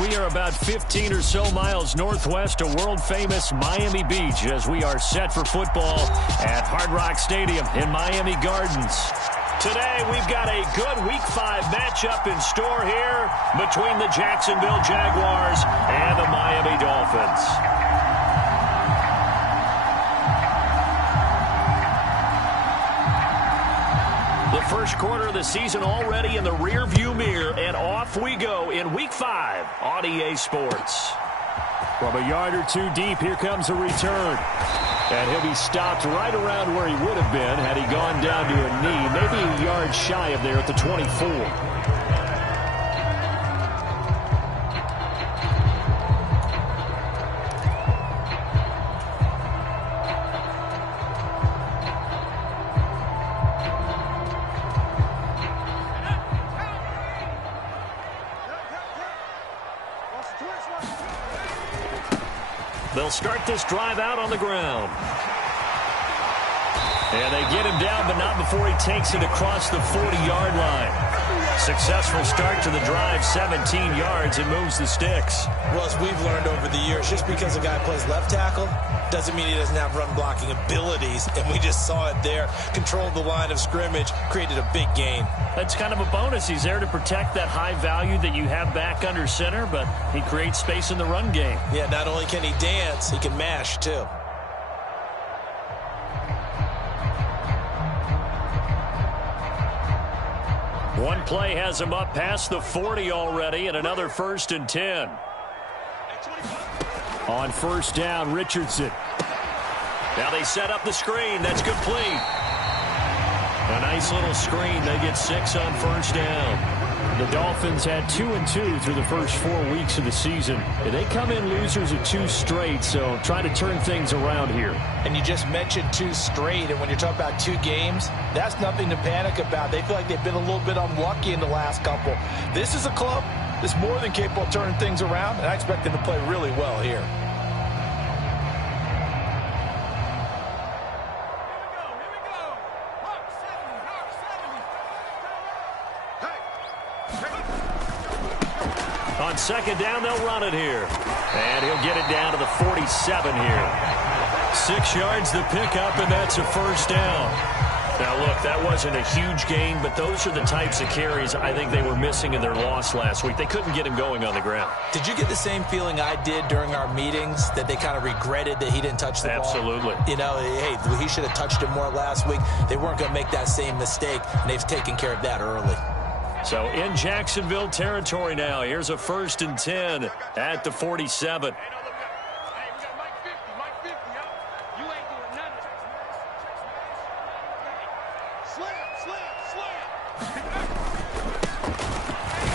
We are about 15 or so miles northwest of world-famous Miami Beach as we are set for football at Hard Rock Stadium in Miami Gardens. Today, we've got a good Week 5 matchup in store here between the Jacksonville Jaguars and the Miami Dolphins. The first quarter of the season already in the rear-view mirror, and off we go in Week 5 on EA Sports. From a yard or two deep, here comes a return. And he'll be stopped right around where he would have been had he gone down to a knee, maybe a yard shy of there at the 24. They'll start this drive out on the ground. And they get him down, but not before he takes it across the 40-yard line. Successful start to the drive, 17 yards, and moves the sticks. Well, as we've learned over the years, just because a guy plays left tackle doesn't mean he doesn't have run-blocking abilities, and we just saw it there. Controlled the line of scrimmage, created a big gain. That's kind of a bonus. He's there to protect that high value that you have back under center, but he creates space in the run game. Yeah, not only can he dance, he can mash, too. One play has him up past the 40 already, and another 1st and 10. On first down, Richardson. Now they set up the screen. That's complete. A nice little screen. They get 6 on first down. The Dolphins had 2-2 through the first 4 weeks of the season. They come in losers of 2 straight, so try to turn things around here. And you just mentioned 2 straight, and when you're talking about 2 games, that's nothing to panic about. They feel like they've been a little bit unlucky in the last couple. This is a club that's more than capable of turning things around, and I expect them to play really well here. On second down, they'll run it here. And he'll get it down to the 47 here. 6 yards the pickup, and that's a first down. Now, look, that wasn't a huge gain, but those are the types of carries I think they were missing in their loss last week. They couldn't get him going on the ground. Did you get the same feeling I did during our meetings, that they kind of regretted that he didn't touch the ball? Absolutely. You know, hey, he should have touched it more last week. They weren't going to make that same mistake, and they've taken care of that early. So in Jacksonville territory now, here's a 1st and 10 at the 47.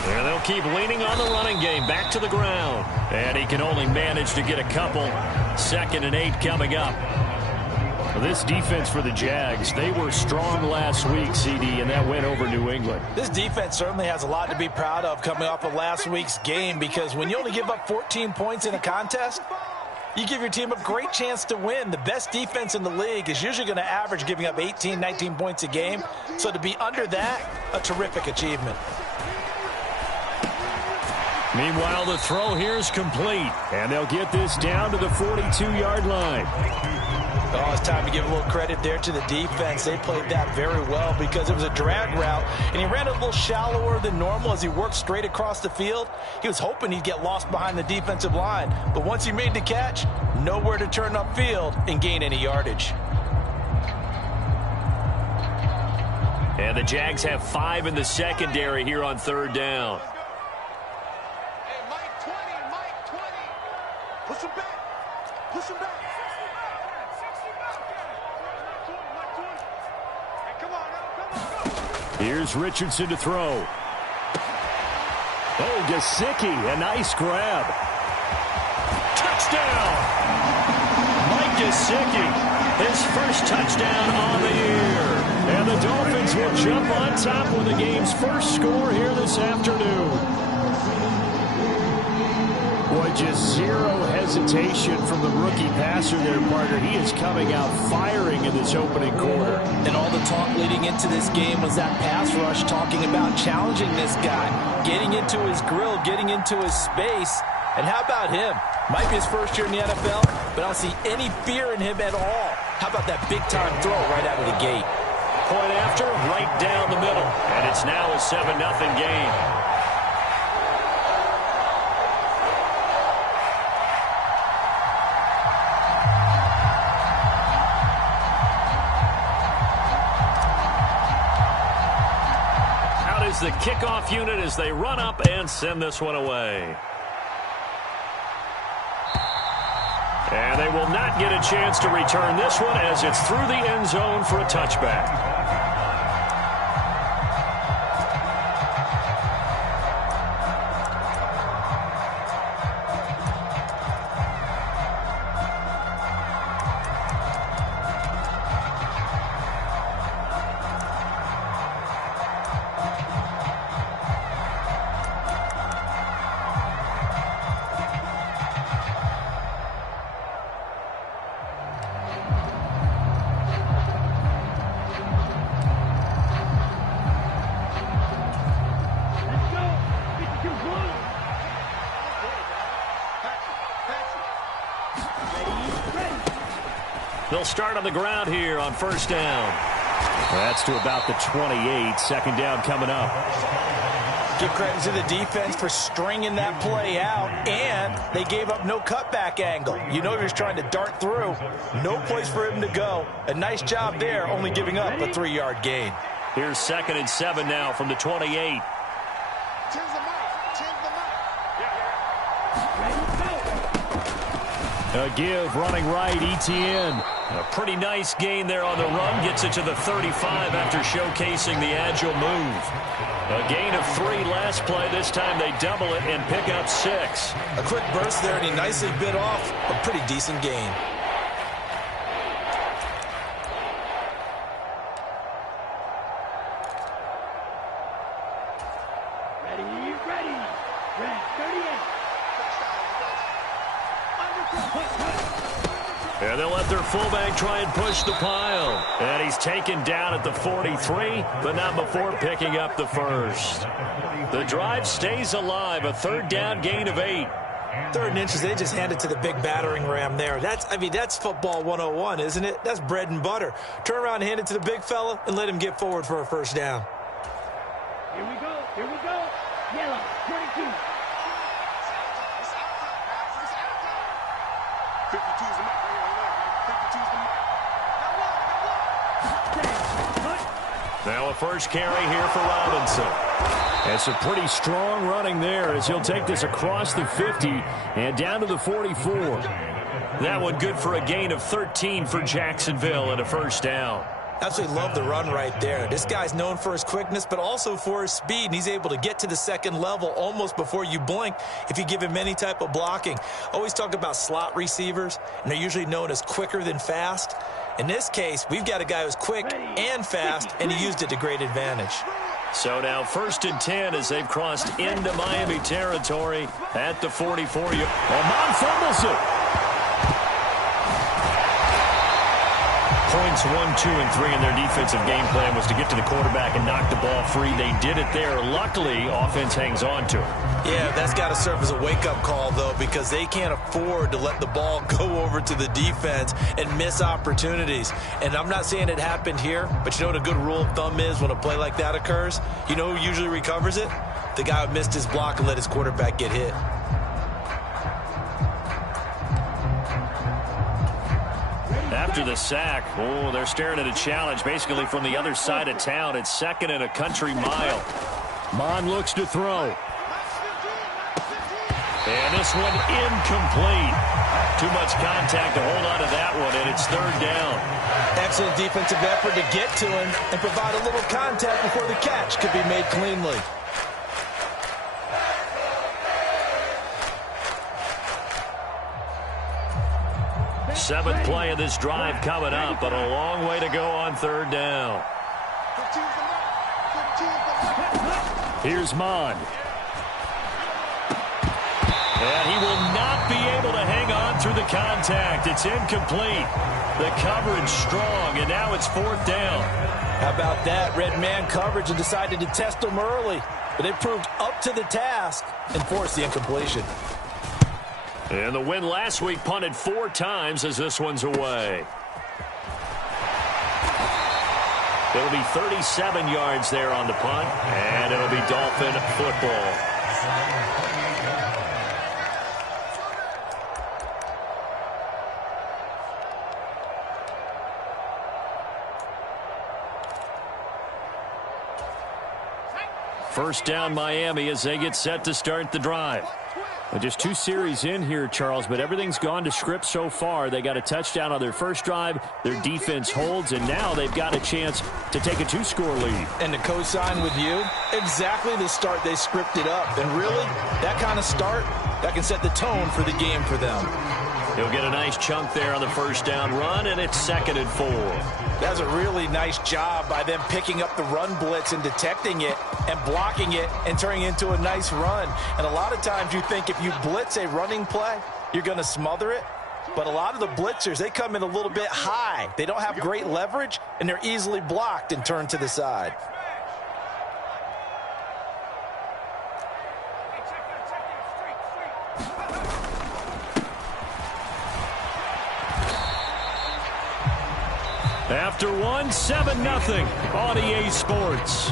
And they'll keep leaning on the running game, back to the ground. And he can only manage to get a couple. 2nd and 8 coming up. This defense for the Jags, they were strong last week, CD, and that went over New England. This defense certainly has a lot to be proud of coming off of last week's game, because when you only give up 14 points in a contest, you give your team a great chance to win. The best defense in the league is usually going to average giving up 18, 19 points a game. So to be under that, a terrific achievement. Meanwhile, the throw here is complete, and they'll get this down to the 42-yard line. Oh, it's time to give a little credit there to the defense. They played that very well because it was a drag route, and he ran a little shallower than normal as he worked straight across the field. He was hoping he'd get lost behind the defensive line, but once he made the catch, nowhere to turn upfield and gain any yardage. And the Jags have 5 in the secondary here on 3rd down. Push him back. Push him back. Here's Richardson to throw. Oh, Gesicki, a nice grab. Touchdown! Mike Gesicki, his first touchdown on the year. And the Dolphins will jump on top with the game's first score here this afternoon. Boy, just zero hesitation from the rookie passer there, partner. He is coming out firing in this opening quarter. And all the talk leading into this game was that pass rush, talking about challenging this guy, getting into his grill, getting into his space. And how about him? Might be his first year in the NFL, but I don't see any fear in him at all. How about that big-time throw right out of the gate? Point after, right down the middle. And it's now a 7-0 game. Out is the kickoff unit as they run up and send this one away. And they will not get a chance to return this one as it's through the end zone for a touchback. They'll start on the ground here on first down. That's to about the 28. Second down coming up. Give credit to the defense for stringing that play out, and they gave up no cutback angle. You know he was trying to dart through. No place for him to go. A nice job there, only giving up a 3-yard gain. Here's 2nd and 7 now from the 28. A give, running right, Etienne. A pretty nice gain there on the run. Gets it to the 35 after showcasing the agile move. A gain of 3 last play. This time they double it and pick up 6. A quick burst there, and he nicely bit off a pretty decent gain. And they'll let their fullback try and push the pile. And he's taken down at the 43, but not before picking up the first. The drive stays alive, a 3rd down gain of 8. 3rd and inches, they just handed to the big battering ram there. That's football 101, isn't it? That's bread and butter. Turn around and hand it to the big fella and let him get forward for a first down. Here we go. Yellow, 22. 52's the mark. 52's the mark. Now a first carry here for Robinson. It's a pretty strong running there as he'll take this across the 50 and down to the 44. That one good for a gain of 13 for Jacksonville and a first down. Absolutely love the run right there. This guy's known for his quickness, but also for his speed, and he's able to get to the second level almost before you blink if you give him any type of blocking. Always talk about slot receivers, and they're usually known as quicker than fast. In this case, we've got a guy who's quick and fast, and he used it to great advantage. So now 1st and 10 as they've crossed into Miami territory at the 44. Amon fumbles it. Points 1, 2, and 3 in their defensive game plan was to get to the quarterback and knock the ball free. They did it there. Luckily, offense hangs on to it. Yeah, that's got to serve as a wake-up call, though, because they can't afford to let the ball go over to the defense and miss opportunities. And I'm not saying it happened here, but you know what a good rule of thumb is when a play like that occurs? You know who usually recovers it? The guy who missed his block and let his quarterback get hit. After the sack, they're staring at a challenge basically from the other side of town. It's 2nd and a country mile. Mon looks to throw. And this one incomplete. Too much contact to hold on to that one, and it's 3rd down. Excellent defensive effort to get to him and provide a little contact before the catch could be made cleanly. Seventh play of this drive coming up, but a long way to go on 3rd down. Here's Mon. And he will not be able to hang on through the contact. It's incomplete. The coverage strong, and now it's 4th down. How about that? Red man coverage and decided to test him early. But it proved up to the task and forced the incompletion. And the win last week punted 4 times as this one's away. It'll be 37 yards there on the punt, and it'll be Dolphin football. First down Miami as they get set to start the drive. Just 2 series in here, Charles, but everything's gone to script so far. They got a touchdown on their first drive. Their defense holds, and now they've got a chance to take a 2-score lead. And to co-sign with you, exactly the start they scripted up. And really, that kind of start, that can set the tone for the game for them. He'll get a nice chunk there on the first down run, and it's 2nd and 4. That's a really nice job by them picking up the run blitz and detecting it and blocking it and turning it into a nice run. And a lot of times you think if you blitz a running play, you're going to smother it. But a lot of the blitzers, they come in a little bit high. They don't have great leverage, and they're easily blocked and turned to the side. After 1, 7-0, on EA Sports.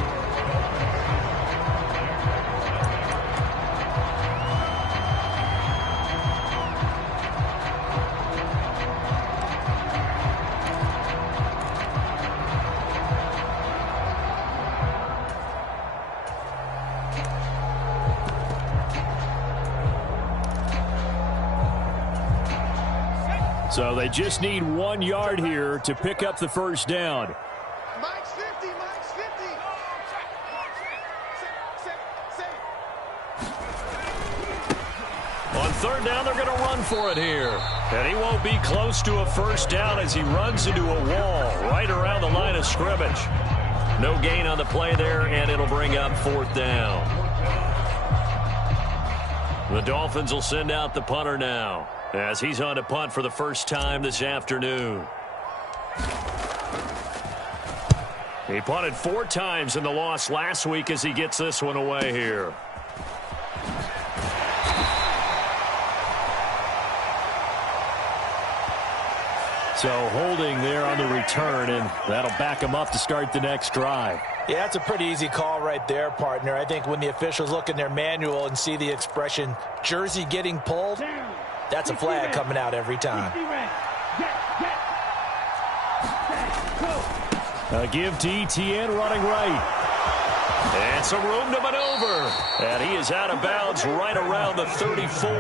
So they just need 1 yard here to pick up the first down. Mike's 50, Mike's 50. On 3rd down, they're going to run for it here. And he won't be close to a first down as he runs into a wall right around the line of scrimmage. No gain on the play there, and it'll bring up 4th down. The Dolphins will send out the punter now, as he's on to punt for the first time this afternoon. He punted 4 times in the loss last week as he gets this one away here. So holding there on the return, and that'll back him up to start the next drive. Yeah, that's a pretty easy call right there, partner. I think when the officials look in their manual and see the expression jersey getting pulled, that's a flag coming out every time. A give to Etienne running right. And some room to maneuver. And he is out of bounds right around the 34.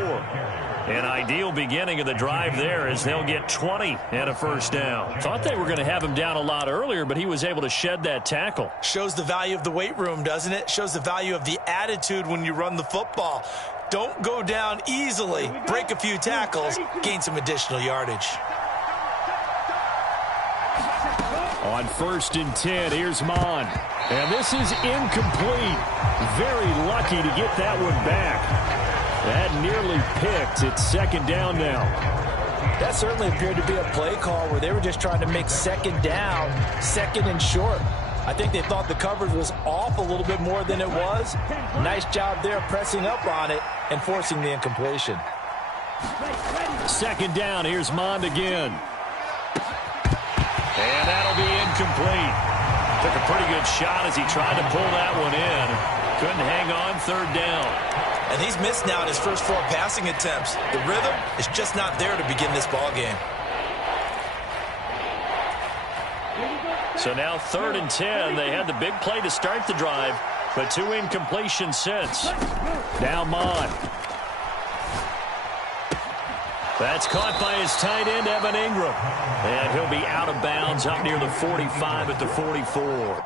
An ideal beginning of the drive there as they'll get 20 and a first down. Thought they were going to have him down a lot earlier, but he was able to shed that tackle. Shows the value of the weight room, doesn't it? Shows the value of the attitude when you run the football. Don't go down easily. Break a few tackles. Gain some additional yardage. On 1st and 10, here's Mon. And this is incomplete. Very lucky to get that one back. That nearly picked. It's 2nd down now. That certainly appeared to be a play call where they were just trying to make 2nd down, 2nd and short. I think they thought the coverage was off a little bit more than it was. Nice job there pressing up on it and forcing the incompletion. 2nd down. Here's Mond again. And that'll be incomplete. Took a pretty good shot as he tried to pull that one in. Couldn't hang on 3rd down. And he's missed now in his first 4 passing attempts. The rhythm is just not there to begin this ball game. So now 3rd and 10. They had the big play to start the drive, but 2 incompletions since. Now Mon. That's caught by his tight end, Evan Ingram. And he'll be out of bounds up near the 45 at the 44.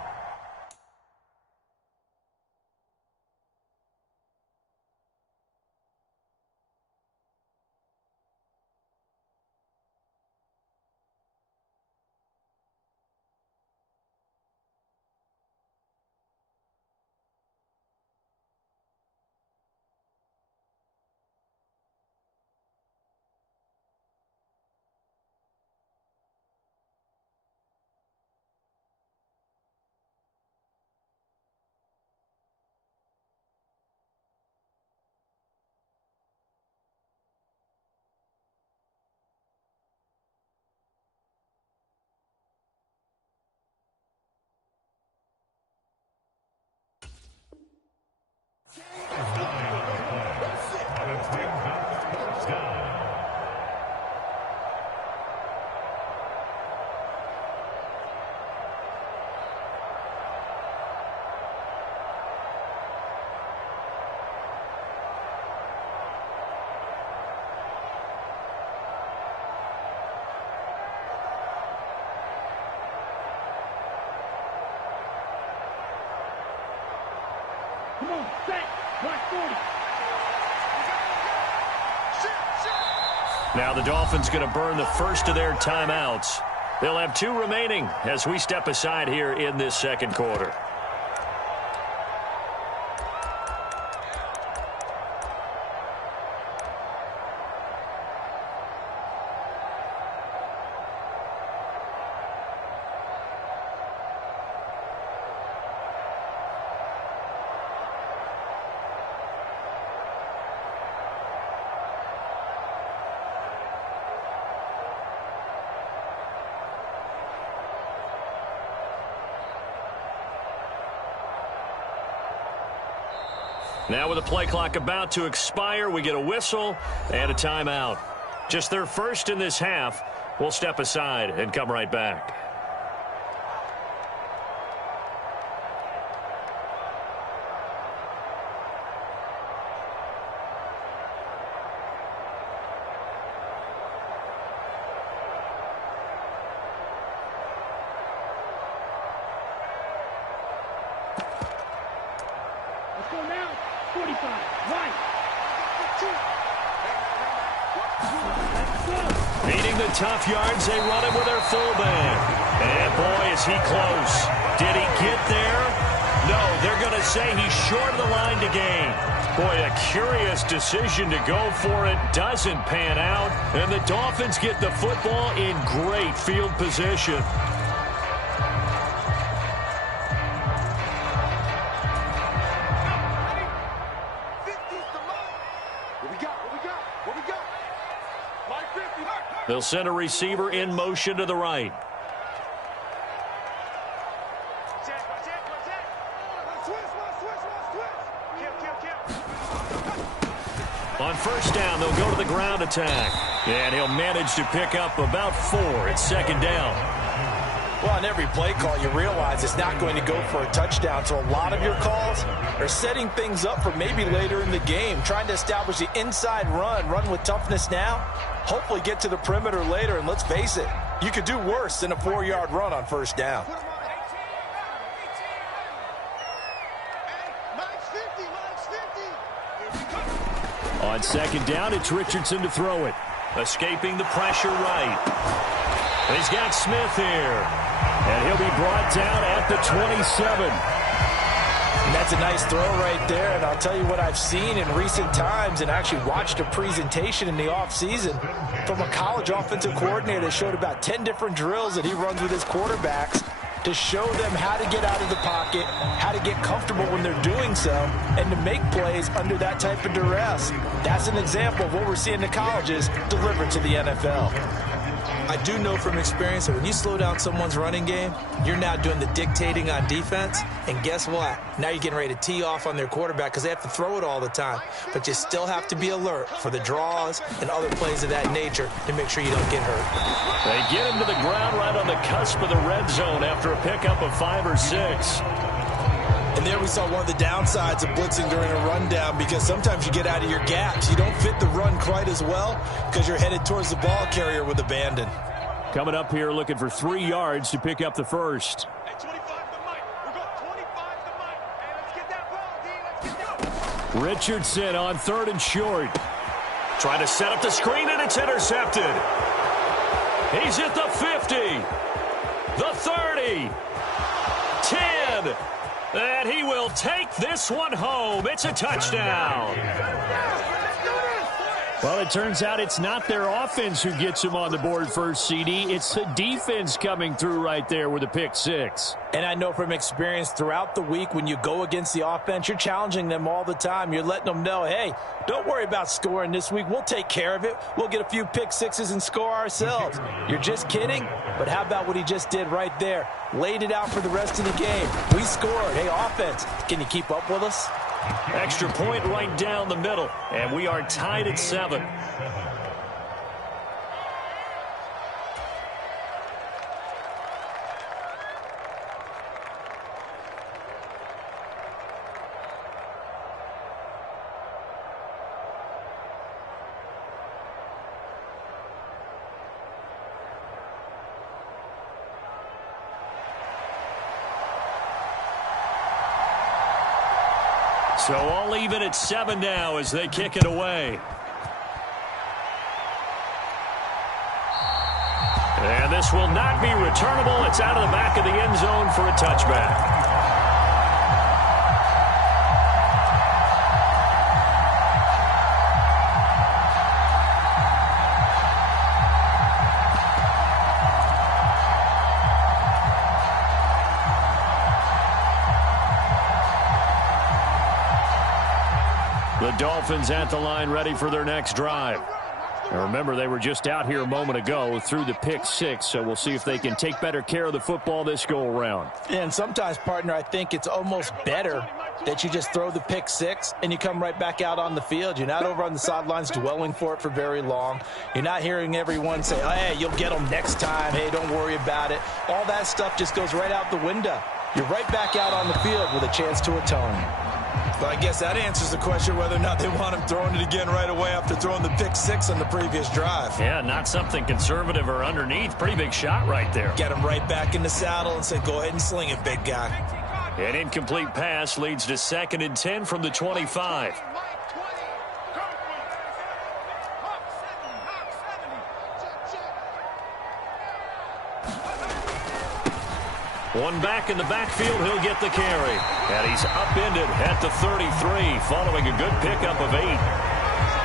Come on, set. Watch 40. Now the Dolphins going to burn the first of their timeouts. They'll have 2 remaining as we step aside here in this second quarter. Now with the play clock about to expire, we get a whistle and a timeout. Just their first in this half. We'll step aside and come right back. Let's go now. 45. Right. Beating the tough yards, they run it with their fullback. And boy, is he close. Did he get there? No, they're going to say he's short of the line to gain. Boy, a curious decision to go for it. Doesn't pan out. And the Dolphins get the football in great field position. They'll send a receiver in motion to the right. On first down, they'll go to the ground attack. And he'll manage to pick up about 4. It's second down. Well, on every play call, you realize it's not going to go for a touchdown. So a lot of your calls are setting things up for maybe later in the game, trying to establish the inside run with toughness now, hopefully get to the perimeter later. And let's face it, you could do worse than a 4-yard run on first down. On second down, it's Richardson to throw it. Escaping the pressure right. He's got Smith here. And he'll be brought down at the 27. And that's a nice throw right there. And I'll tell you what I've seen in recent times, and actually watched a presentation in the offseason from a college offensive coordinator that showed about 10 different drills that he runs with his quarterbacks to show them how to get out of the pocket, how to get comfortable when they're doing so, and to make plays under that type of duress. That's an example of what we're seeing in the colleges delivered to the NFL. I do know from experience that when you slow down someone's running game, you're now doing the dictating on defense. And guess what? Now you're getting ready to tee off on their quarterback because they have to throw it all the time. But you still have to be alert for the draws and other plays of that nature to make sure you don't get hurt. They get him to the ground right on the cusp of the red zone after a pickup of 5 or 6. And there we saw one of the downsides of blitzing during a rundown, because sometimes you get out of your gaps. You don't fit the run quite as well because you're headed towards the ball carrier with abandon. Coming up here looking for 3 yards to pick up the first. Hey, 25 to Mike. We're going 25 to Mike. Hey, let's get that ball, D. Let's get that. Richardson on 3rd and short. Trying to set up the screen, and it's intercepted. He's at the 50. The 30. 10. And he will take this one home. It's a touchdown. Well, it turns out it's not their offense who gets him on the board first, CD. It's the defense coming through right there with a pick 6. And I know from experience throughout the week, when you go against the offense, you're challenging them all the time. You're letting them know, hey, don't worry about scoring this week. We'll take care of it. We'll get a few pick 6s and score ourselves. You're just kidding? But how about what he just did right there? Laid it out for the rest of the game. We scored. Hey, offense, can you keep up with us? Extra point right down the middle, and we are tied at 7. So all even at 7 now as they kick it away. And this will not be returnable. It's out of the back of the end zone for a touchback. The Dolphins at the line ready for their next drive. And remember, they were just out here a moment ago through the pick 6, so we'll see if they can take better care of the football this go-around. And sometimes, partner, I think it's almost better that you just throw the pick 6 and you come right back out on the field. You're not over on the sidelines dwelling for it for very long. You're not hearing everyone say, oh, hey, you'll get them next time. Hey, don't worry about it. All that stuff just goes right out the window. You're right back out on the field with a chance to atone. Well, I guess that answers the question whether or not they want him throwing it again right away after throwing the pick 6 on the previous drive. Yeah, not something conservative or underneath. Pretty big shot right there. Get him right back in the saddle and say, go ahead and sling it, big guy. An incomplete pass leads to 2nd and 10 from the 25. One back in the backfield, he'll get the carry. And he's upended at the 33, following a good pickup of 8.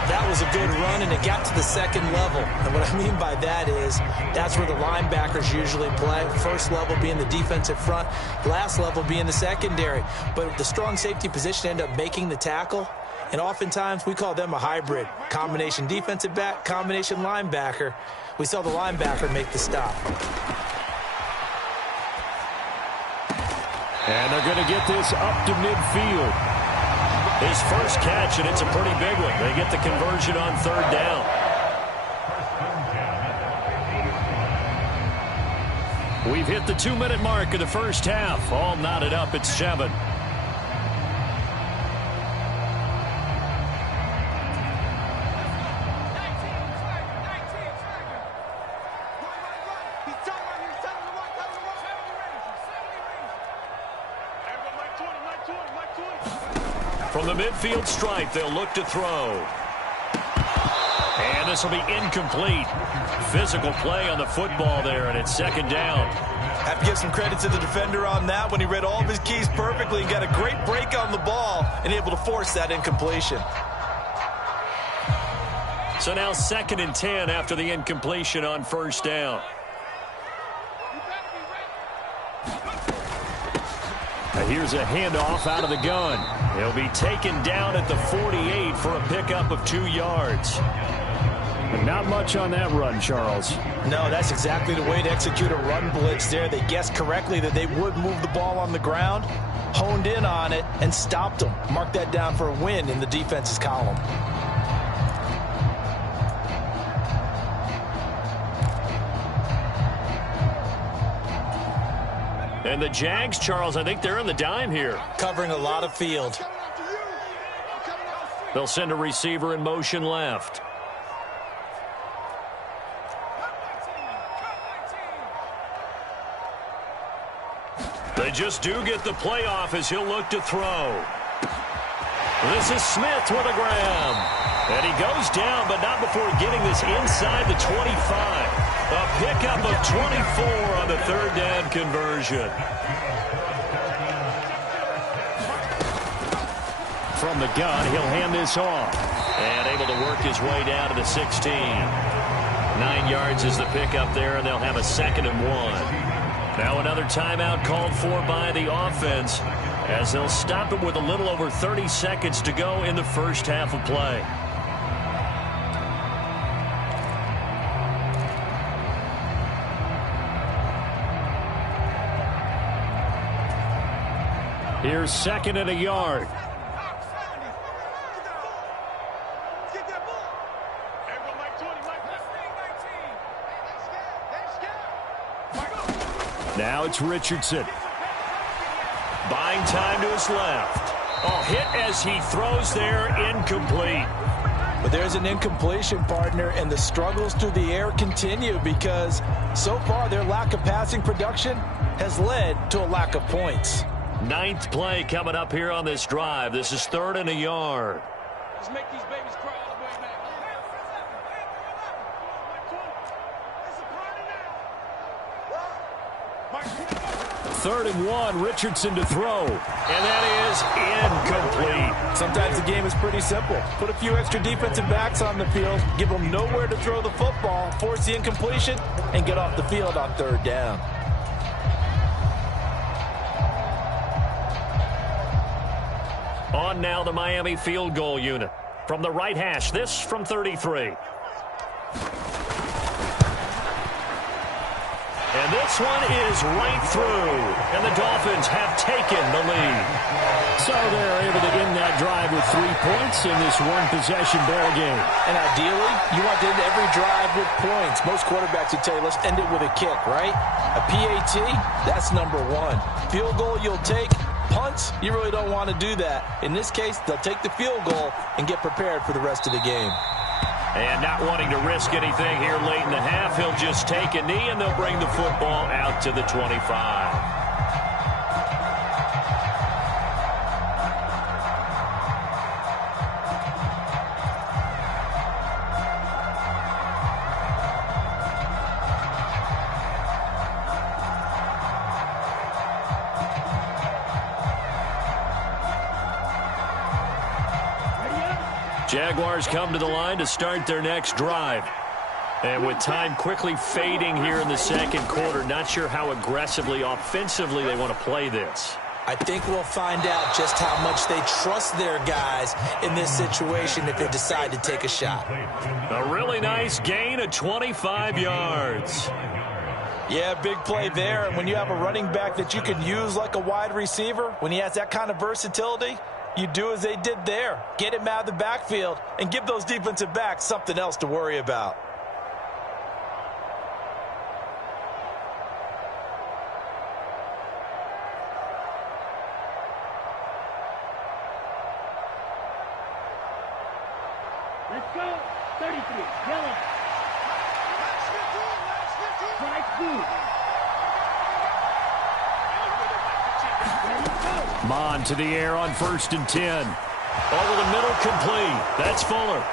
That was a good run, and it got to the 2nd level. And what I mean by that is that's where the linebackers usually play. First level being the defensive front, last level being the secondary. But the strong safety position ended up making the tackle. And oftentimes we call them a hybrid. Combination defensive back, combination linebacker. We saw the linebacker make the stop. And they're going to get this up to midfield. His first catch, and it's a pretty big one. They get the conversion on 3rd down. We've hit the 2-minute mark of the first half. All knotted up at 7. From the midfield stripe, they'll look to throw. And this will be incomplete. Physical play on the football there, and it's 2nd down. Have to give some credit to the defender on that when he read all of his keys perfectly and got a great break on the ball and able to force that incompletion. So now 2nd and 10 after the incompletion on 1st down. Now here's a handoff out of the gun. He'll be taken down at the 48 for a pickup of 2 yards. Not much on that run, Charles. No, that's exactly the way to execute a run blitz there. They guessed correctly that they would move the ball on the ground, honed in on it, and stopped them. Mark that down for a win in the defense's column. And the Jags, Charles, I think they're on the dime here. Covering a lot of field. They'll send a receiver in motion left. They just do get the play off as he'll look to throw. This is Smith with a grab. And he goes down, but not before getting this inside the 25. A pickup of 24 on the 3rd down conversion. From the gun, he'll hand this off. And able to work his way down to the 16. 9 yards is the pickup there, and they'll have a 2nd and 1. Now another timeout called for by the offense as they'll stop it with a little over 30 seconds to go in the first half of play. Here's 2nd and a yard. Now it's Richardson. Buying time to his left. Oh, hit as he throws there, incomplete. But there's an incompletion, partner, and the struggles through the air continue because so far their lack of passing production has led to a lack of points. Ninth play coming up here on this drive. This is 3rd and a yard. Let's make these babies cry all the way now. 3rd and 1, Richardson to throw. And that is incomplete. Sometimes the game is pretty simple. Put a few extra defensive backs on the field, give them nowhere to throw the football, force the incompletion, and get off the field on 3rd down. On now the Miami field goal unit. From the right hash, this from 33. And this one is right through. And the Dolphins have taken the lead. So they're able to end that drive with 3 points in this one-possession ball game. And ideally, you want to end every drive with points. Most quarterbacks would tell you, let's end it with a kick, right? A PAT, that's number 1. Field goal you'll take. Punts, you really don't want to do that. In this case, they'll take the field goal and get prepared for the rest of the game. And not wanting to risk anything here late in the half, he'll just take a knee and they'll bring the football out to the 25. Jaguars come to the line to start their next drive. And with time quickly fading here in the second quarter, not sure how aggressively, offensively they want to play this. I think we'll find out just how much they trust their guys in this situation if they decide to take a shot. A really nice gain of 25 yards. Yeah, big play there. And when you have a running back that you can use like a wide receiver, when he has that kind of versatility, you do as they did there. Get him out of the backfield and give those defensive backs something else to worry about. Let's go. 33. Yellow. Strike 2. Mon to the air on 1st and 10. Over the middle, complete. That's Fuller.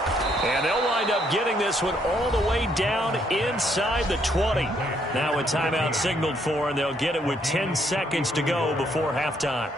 And they'll wind up getting this one all the way down inside the 20. Now a timeout signaled for, and they'll get it with 10 seconds to go before halftime.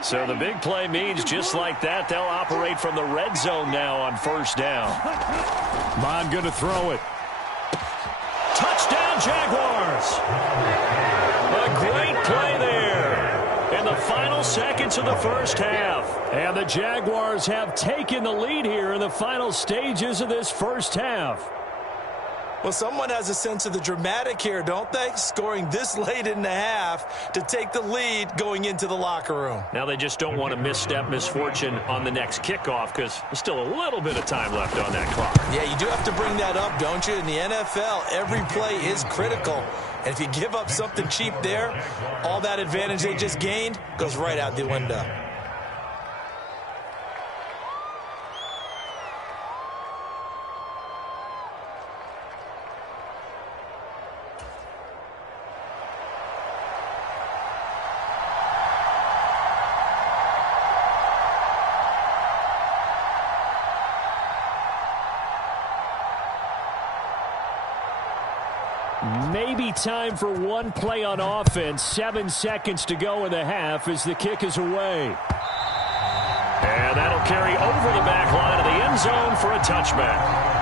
So the big play means just like that, they'll operate from the red zone now on 1st down. Mon going to throw it. Touchdown, Jaguars. A great play there in the final seconds of the first half. And the Jaguars have taken the lead here in the final stages of this first half. Well, someone has a sense of the dramatic here, don't they? Scoring this late in the half to take the lead going into the locker room. Now they just don't want to misfortune on the next kickoff because there's still a little bit of time left on that clock. Yeah, you do have to bring that up, don't you? In the NFL, every play is critical. And if you give up something cheap there, all that advantage they just gained goes right out the window. Maybe time for one play on offense. 7 seconds to go in the half as the kick is away. And that'll carry over the back line of the end zone for a touchback.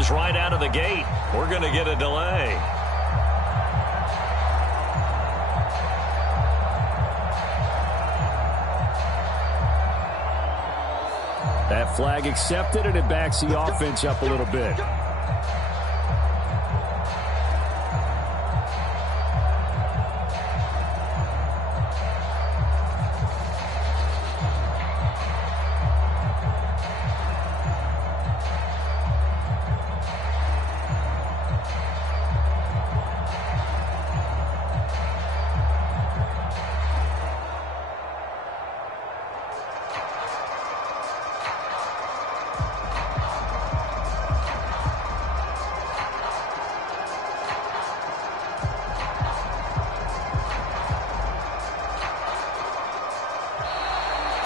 comes right out of the gate. We're going to get a delay. That flag accepted, and it backs the offense up a little bit.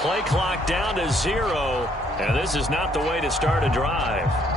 Play clock down to 0, and this is not the way to start a drive.